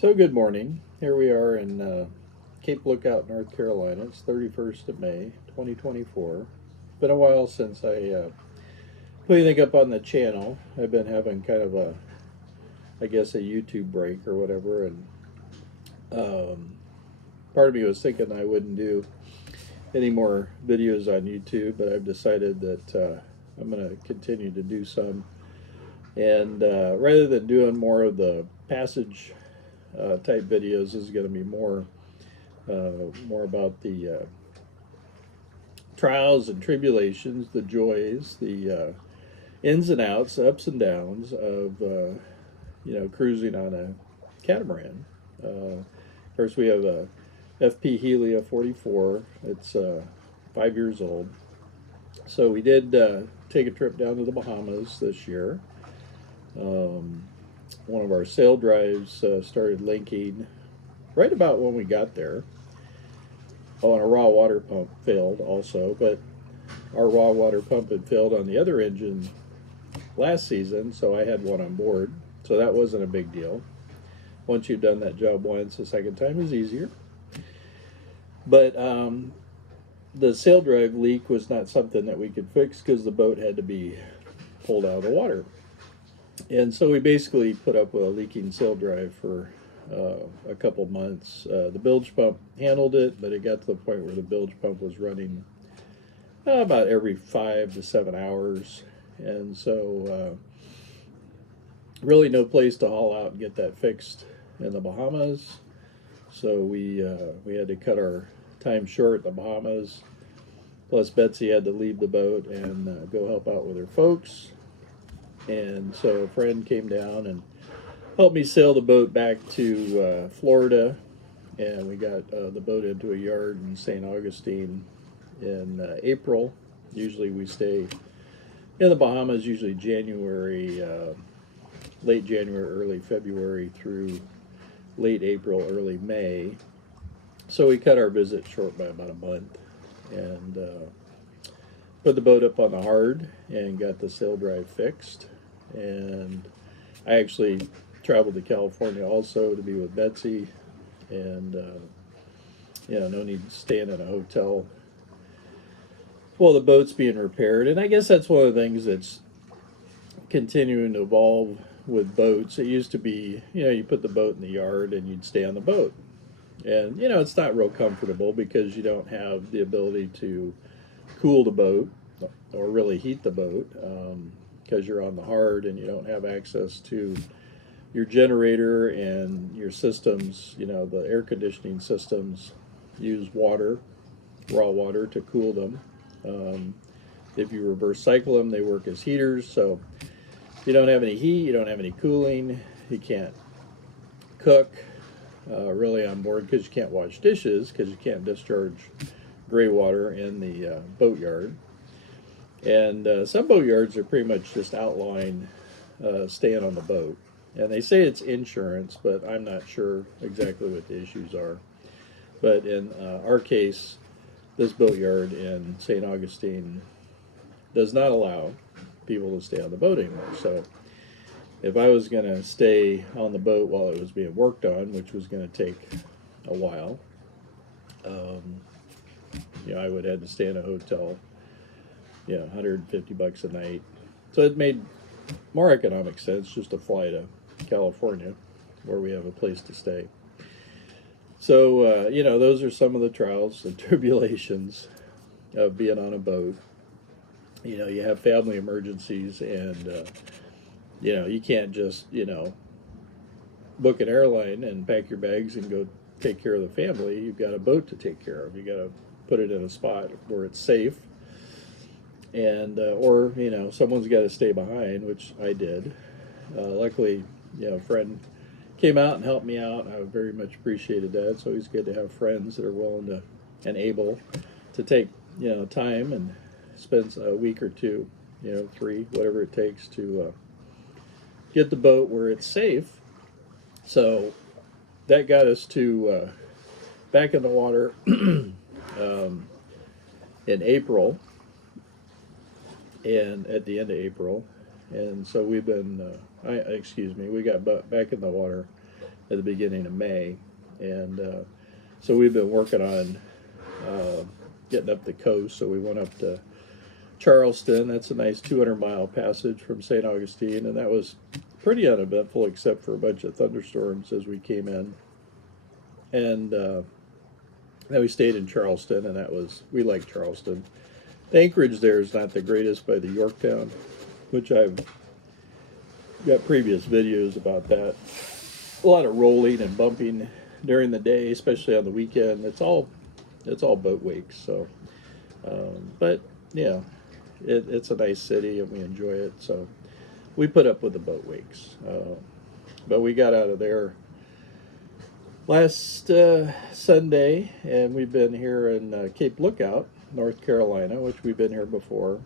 So good morning. Here we are in Cape Lookout, North Carolina. It's 31st of May, 2024. Been a while since I put anything up on the channel. I've been having kind of I guess, a YouTube break or whatever, and um, part of me was thinking I wouldn't do any more videos on YouTube, but I've decided that I'm going to continue to do some. And rather than doing more of the passage type videos, this is going to be more about the trials and tribulations, the joys, the ins and outs, ups and downs of cruising on a catamaran. Of course, we have a FP Helia 44. It's 5 years old. So we did take a trip down to the Bahamas this year. One of our sail drives started linking right about when we got there. Oh, and a raw water pump failed also, but our raw water pump had failed on the other engine last season, so I had one on board. So that wasn't a big deal. Once you've done that job once, the second time is easier. But the sail drive leak was not something that we could fix because the boat had to be pulled out of the water. And so we basically put up with a leaking sail drive for a couple months. The bilge pump handled it, but it got to the point where the bilge pump was running about every 5 to 7 hours. And so really no place to haul out and get that fixed in the Bahamas. So we had to cut our time short in the Bahamas. Plus Betsy had to leave the boat and go help out with her folks. And so a friend came down and helped me sail the boat back to Florida, and we got the boat into a yard in St. Augustine in April. Usually we stay in the Bahamas, usually January, late January, early February through late April, early May. So we cut our visit short by about a month and put the boat up on the hard and got the sail drive fixed. And I actually traveled to California also to be with Betsy, and no need staying in a hotel while the boat's being repaired. And I guess that's one of the things that's continuing to evolve with boats. It used to be, you put the boat in the yard and you'd stay on the boat. And, it's not real comfortable because you don't have the ability to cool the boat or really heat the boat because you're on the hard and you don't have access to your generator and your systems. The air conditioning systems use water, raw water, to cool them. If you reverse cycle them, they work as heaters. So you don't have any heat, you don't have any cooling, you can't cook really on board because you can't wash dishes because you can't discharge gray water in the boat yard. And some boat yards are pretty much just outlawing staying on the boat. And they say it's insurance, but I'm not sure exactly what the issues are. But in our case, this boat yard in St. Augustine does not allow people to stay on the boat anymore. So if I was going to stay on the boat while it was being worked on, which was going to take a while, I would have to stay in a hotel, $150 a night. So it made more economic sense just to fly to California, where we have a place to stay. So, those are some of the trials and tribulations of being on a boat. You have family emergencies, and, you can't just, book an airline and pack your bags and go take care of the family. You've got a boat to take care of. You got to put it in a spot where it's safe. And, or, someone's got to stay behind, which I did. Luckily, a friend came out and helped me out. I very much appreciated that. It's always good to have friends that are willing to and able to take, time and spend a week or two, 3, whatever it takes to get the boat where it's safe. So that got us to back in the water in April, and at the end of April. And so we've been, we got back in the water at the beginning of May, and so we've been working on getting up the coast. So we went up to Charleston. That's a nice 200-mile passage from St. Augustine, and that was pretty uneventful except for a bunch of thunderstorms as we came in. And then we stayed in Charleston, and we like Charleston. The anchorage there is not the greatest by the Yorktown, which I've got previous videos about that. A lot of rolling and bumping during the day, especially on the weekend. It's all boat wakes. So, but yeah, it's a nice city and we enjoy it. So we put up with the boat wakes. But we got out of there last Sunday, and we've been here in Cape Lookout, North Carolina, which we've been here before.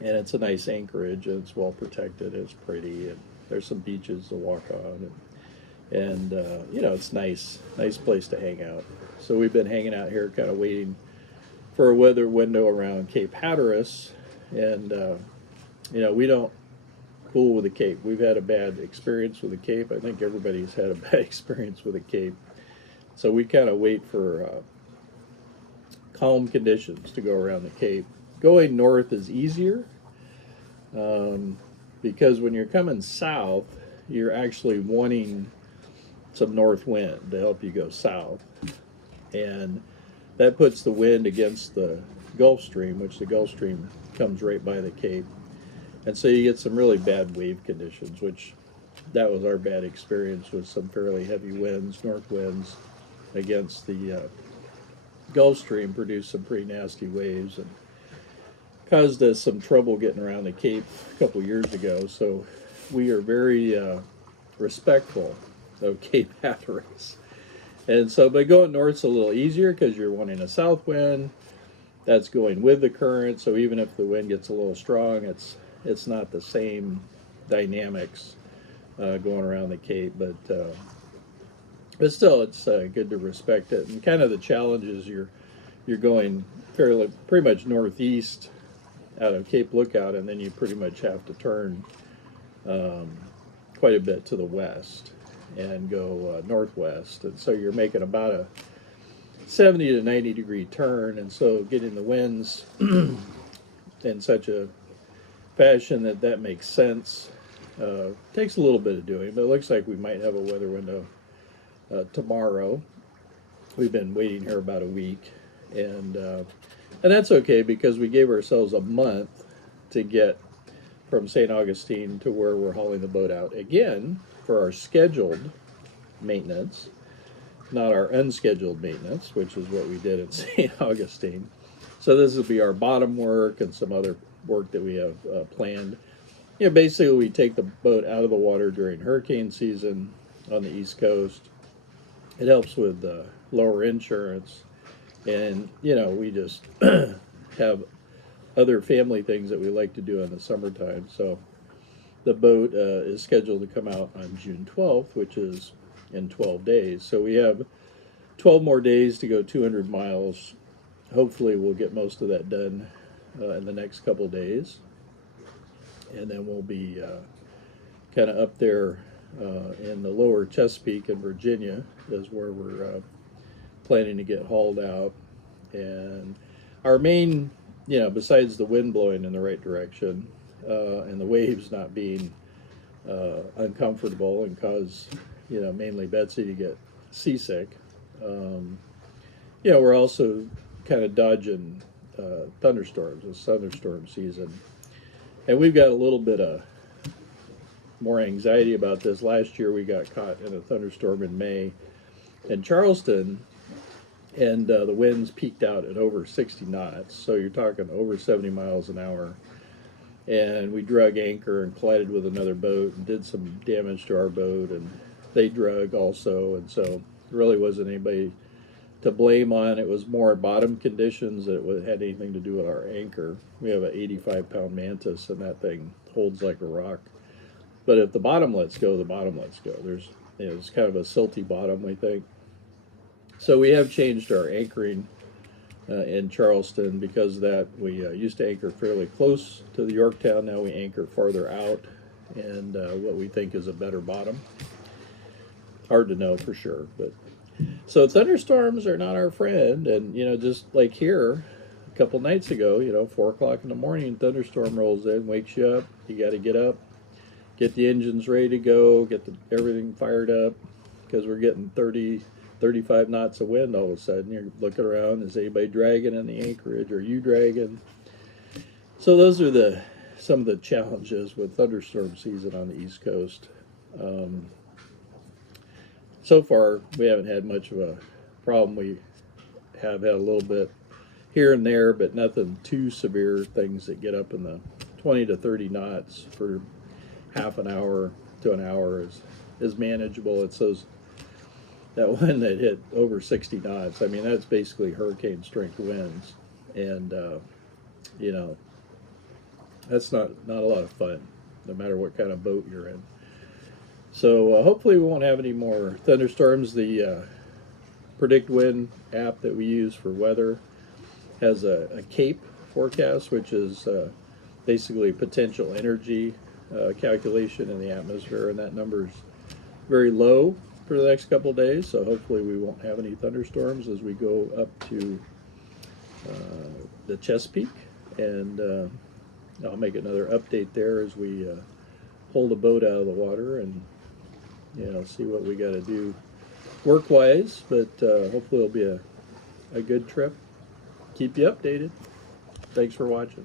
And it's a nice anchorage, and it's well protected. It's pretty, and there's some beaches to walk on, and it's nice place to hang out. So we've been hanging out here, kind of waiting for a weather window around Cape Hatteras, and we don't fool with the Cape. We've had a bad experience with the Cape. I think everybody's had a bad experience with the Cape. So we kind of wait for calm conditions to go around the Cape. Going north is easier because when you're coming south, you're actually wanting some north wind to help you go south. And that puts the wind against the Gulf Stream, which the Gulf Stream comes right by the Cape. And so you get some really bad wave conditions, which that was our bad experience with some fairly heavy winds, north winds against the Gulf Stream, produced some pretty nasty waves and caused us some trouble getting around the Cape a couple years ago. So we are very respectful of Cape Hatteras. And so, but going north's a little easier because you're wanting a south wind that's going with the current. So even if the wind gets a little strong, it's not the same dynamics going around the Cape. But still, it's good to respect it. And kind of the challenge is you're going pretty much northeast out of Cape Lookout, and then you pretty much have to turn quite a bit to the west and go northwest. And so you're making about a 70 to 90 degree turn, and so getting the winds in such a fashion that makes sense takes a little bit of doing, but it looks like we might have a weather window tomorrow. We've been waiting here about a week, and that's okay because we gave ourselves a month to get from St. Augustine to where we're hauling the boat out again for our scheduled maintenance, not our unscheduled maintenance, which is what we did in St. Augustine. So this will be our bottom work and some other work that we have planned. Basically we take the boat out of the water during hurricane season on the East Coast. It helps with lower insurance, and we just have other family things that we like to do in the summertime. So the boat is scheduled to come out on June 12th, which is in 12 days. So we have 12 more days to go 200 miles. Hopefully we'll get most of that done in the next couple days, and then we'll be kind of up there in the lower Chesapeake in Virginia is where we're planning to get hauled out. And our main, besides the wind blowing in the right direction and the waves not being uncomfortable and cause, mainly Betsy to get seasick, we're also kind of dodging thunderstorms. It's thunderstorm season. And we've got a little bit of more anxiety about this. Last year we got caught in a thunderstorm in May in Charleston, and the winds peaked out at over 60 knots. So you're talking over 70 miles an hour. And we drug anchor and collided with another boat and did some damage to our boat, and they drug also. And so there really wasn't anybody to blame on. It was more bottom conditions that had anything to do with our anchor. We have an 85-pound mantis, and that thing holds like a rock. But if the bottom lets go, the bottom lets go. It's kind of a silty bottom, we think. So we have changed our anchoring in Charleston because of that. We used to anchor fairly close to the Yorktown. Now we anchor farther out, and what we think is a better bottom. hard to know for sure. But so thunderstorms are not our friend, and just like here, a couple nights ago, 4 o'clock in the morning, thunderstorm rolls in, wakes you up. You got to get up, get the engines ready to go, get everything fired up, because we're getting 30, 35 knots of wind all of a sudden. You're looking around, is anybody dragging in the anchorage? Are you dragging? So those are some of the challenges with thunderstorm season on the East Coast. Um, so far, we haven't had much of a problem. We have had a little bit here and there, but nothing too severe. Things that get up in the 20 to 30 knots for half an hour to an hour is manageable. It's that one that hit over 60 knots. I mean, that's basically hurricane strength winds, and you know that's not a lot of fun, no matter what kind of boat you're in. So hopefully we won't have any more thunderstorms. The Predict Wind app that we use for weather has a CAPE forecast, which is basically potential energy calculation in the atmosphere, and that number's very low for the next couple of days. So hopefully we won't have any thunderstorms as we go up to the Chesapeake, and I'll make another update there as we pull the boat out of the water and see what we got to do work-wise. But hopefully it'll be a good trip. Keep you updated. Thanks for watching.